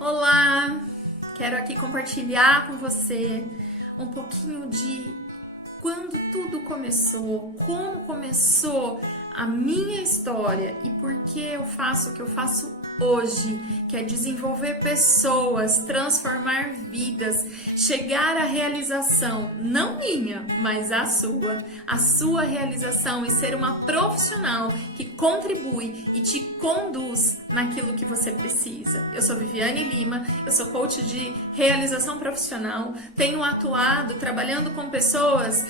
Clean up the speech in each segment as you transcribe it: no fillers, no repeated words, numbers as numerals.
Olá, quero aqui compartilhar com você um pouquinho de quando tudo começou, como começou a minha história e por que eu faço o que eu faço hoje, que é desenvolver pessoas, transformar vidas, chegar à realização, não minha, mas a sua realização e ser uma profissional que contribui e te conduz naquilo que você precisa. Eu sou Viviane Lima, eu sou coach de realização profissional, tenho atuado trabalhando com pessoas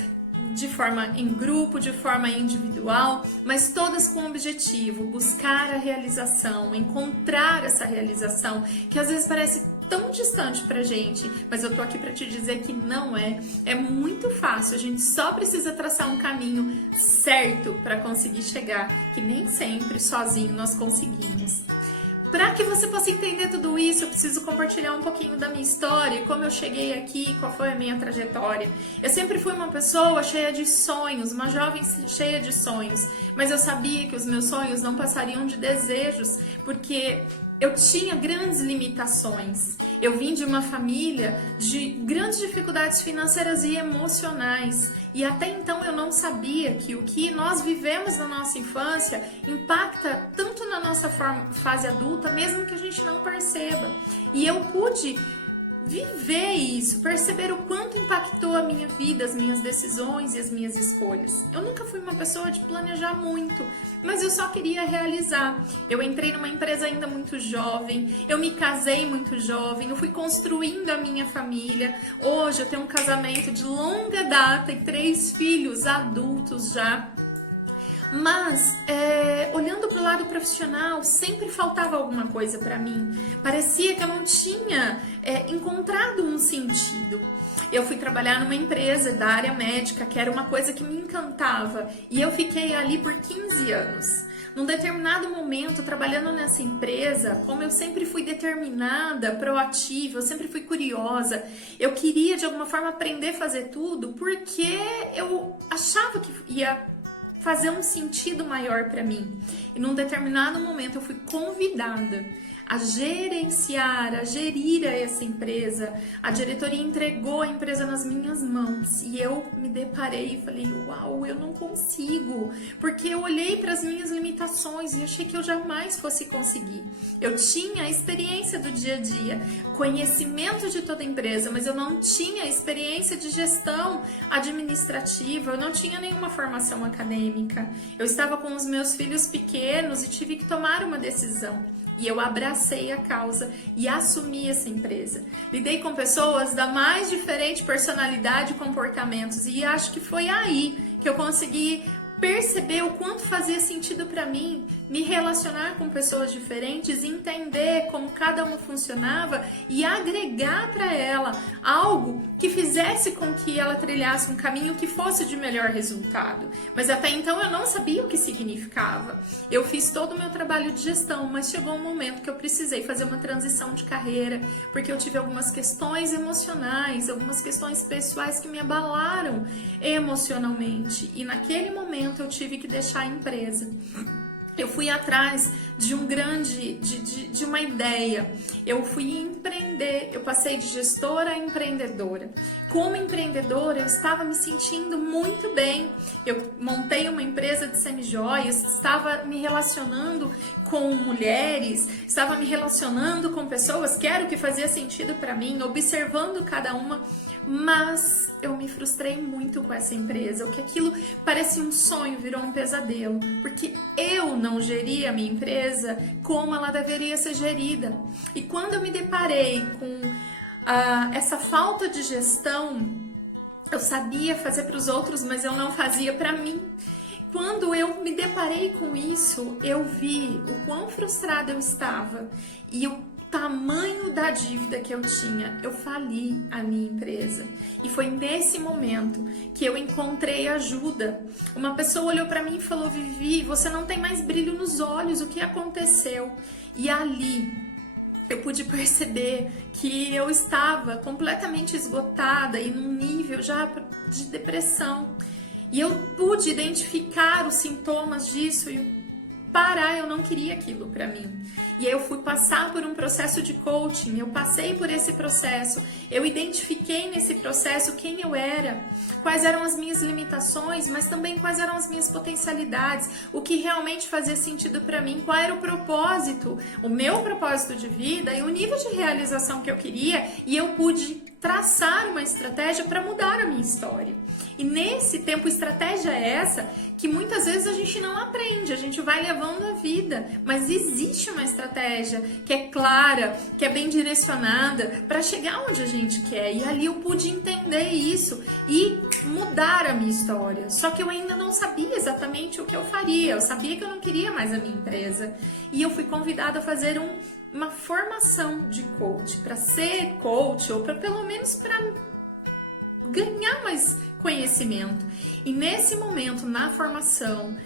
de forma em grupo, de forma individual, mas todas com o objetivo, buscar a realização, encontrar essa realização, que às vezes parece tão distante pra gente, mas eu tô aqui pra te dizer que não é. É muito fácil, a gente só precisa traçar um caminho certo para conseguir chegar, que nem sempre sozinho nós conseguimos. Para que você possa entender tudo isso, eu preciso compartilhar um pouquinho da minha história, como eu cheguei aqui, qual foi a minha trajetória. Eu sempre fui uma pessoa cheia de sonhos, uma jovem cheia de sonhos, mas eu sabia que os meus sonhos não passariam de desejos, porque eu tinha grandes limitações. Eu vim de uma família de grandes dificuldades financeiras e emocionais. E até então eu não sabia que o que nós vivemos na nossa infância impacta tanto na nossa fase adulta, mesmo que a gente não perceba. E eu pude viver isso, perceber o quanto impactou a minha vida, as minhas decisões e as minhas escolhas. Eu nunca fui uma pessoa de planejar muito, mas eu só queria realizar. Eu entrei numa empresa ainda muito jovem, eu me casei muito jovem, eu fui construindo a minha família. Hoje eu tenho um casamento de longa data e 3 filhos adultos já. Mas, olhando para o lado profissional, sempre faltava alguma coisa para mim. Parecia que eu não tinha encontrado um sentido. Eu fui trabalhar numa empresa da área médica, que era uma coisa que me encantava. E eu fiquei ali por 15 anos. Num determinado momento, trabalhando nessa empresa, como eu sempre fui determinada, proativa, eu sempre fui curiosa, eu queria de alguma forma aprender a fazer tudo, porque eu achava que ia fazer um sentido maior para mim. E num determinado momento eu fui convidada a gerenciar, a gerir essa empresa. A diretoria entregou a empresa nas minhas mãos e eu me deparei e falei, uau, eu não consigo, porque eu olhei para as minhas limitações e achei que eu jamais fosse conseguir. Eu tinha a experiência do dia a dia, conhecimento de toda a empresa, mas eu não tinha experiência de gestão administrativa, eu não tinha nenhuma formação acadêmica. Eu estava com os meus filhos pequenos e tive que tomar uma decisão. E eu abracei a causa e assumi essa empresa. Lidei com pessoas da mais diferente personalidade e comportamentos. E acho que foi aí que eu consegui perceber o quanto fazia sentido para mim me relacionar com pessoas diferentes, entender como cada uma funcionava e agregar para ela algo que fizesse com que ela trilhasse um caminho que fosse de melhor resultado. Mas até então eu não sabia o que significava. Eu fiz todo o meu trabalho de gestão, mas chegou um momento que eu precisei fazer uma transição de carreira, porque eu tive algumas questões emocionais, algumas questões pessoais que me abalaram emocionalmente. E naquele momento eu tive que deixar a empresa. Eu fui atrás de de uma ideia. Eu fui empreender. Eu passei de gestora a empreendedora. Como empreendedora, eu estava me sentindo muito bem. Eu montei uma empresa de semijoias, estava me relacionando com mulheres, estava me relacionando com pessoas, que era o que fazia sentido para mim, observando cada uma. Mas eu me frustrei muito com essa empresa, o que aquilo parecia um sonho, virou um pesadelo, porque eu não geria a minha empresa como ela deveria ser gerida. E quando eu me deparei com essa falta de gestão, eu sabia fazer para os outros, mas eu não fazia para mim. Quando eu me deparei com isso, eu vi o quão frustrada eu estava e o tamanho da dívida que eu tinha. Eu fali a minha empresa. E foi nesse momento que eu encontrei ajuda. Uma pessoa olhou para mim e falou, Vivi, você não tem mais brilho nos olhos, o que aconteceu? E ali eu pude perceber que eu estava completamente esgotada e num nível já de depressão. E eu pude identificar os sintomas disso e parar, eu não queria aquilo para mim. E aí eu fui passar por um processo de coaching, eu passei por esse processo, eu identifiquei nesse processo quem eu era, quais eram as minhas limitações, mas também quais eram as minhas potencialidades, o que realmente fazia sentido para mim, qual era o propósito, o meu propósito de vida e o nível de realização que eu queria, e eu pude traçar uma estratégia para mudar a minha história. E nesse tempo, estratégia é essa que muitas vezes a gente não aprende, a gente vai levando a vida, mas existe uma estratégia que é clara, que é bem direcionada para chegar onde a gente quer. E ali eu pude entender isso e mudar a minha história. Só que eu ainda não sabia exatamente o que eu faria, eu sabia que eu não queria mais a minha empresa. E eu fui convidada a fazer uma formação de coach, para ser coach ou para pelo menos para ganhar mais conhecimento. E nesse momento, na formação,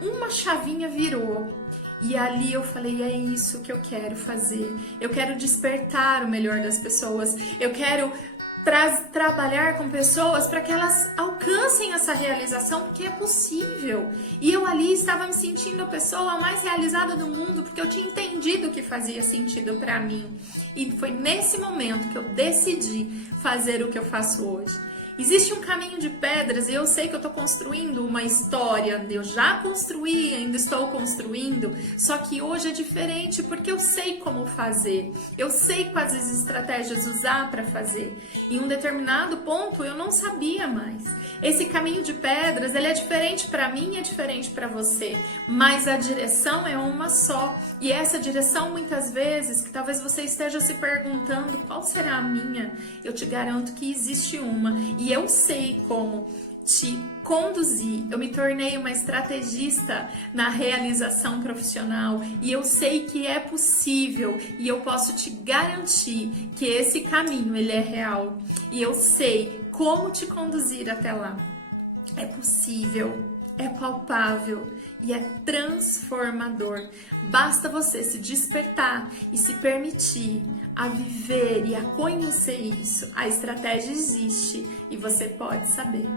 uma chavinha virou. E ali eu falei, é isso que eu quero fazer. Eu quero despertar o melhor das pessoas. Eu quero trabalhar com pessoas para que elas alcancem essa realização, porque é possível. E eu ali estava me sentindo a pessoa mais realizada do mundo, porque eu tinha entendido o que fazia sentido para mim. E foi nesse momento que eu decidi fazer o que eu faço hoje. Existe um caminho de pedras e eu sei que eu estou construindo uma história, eu já construí, ainda estou construindo, só que hoje é diferente porque eu sei como fazer, eu sei quais estratégias usar para fazer. Em um determinado ponto eu não sabia mais. Esse caminho de pedras, ele é diferente para mim e é diferente para você, mas a direção é uma só. E essa direção, muitas vezes, que talvez você esteja se perguntando qual será a minha, eu te garanto que existe uma. E eu sei como te conduzir. Eu me tornei uma estrategista na realização profissional e eu sei que é possível e eu posso te garantir que esse caminho ele é real e eu sei como te conduzir até lá. É possível, é palpável e é transformador. Basta você se despertar e se permitir a viver e a conhecer isso. A estratégia existe e você pode saber.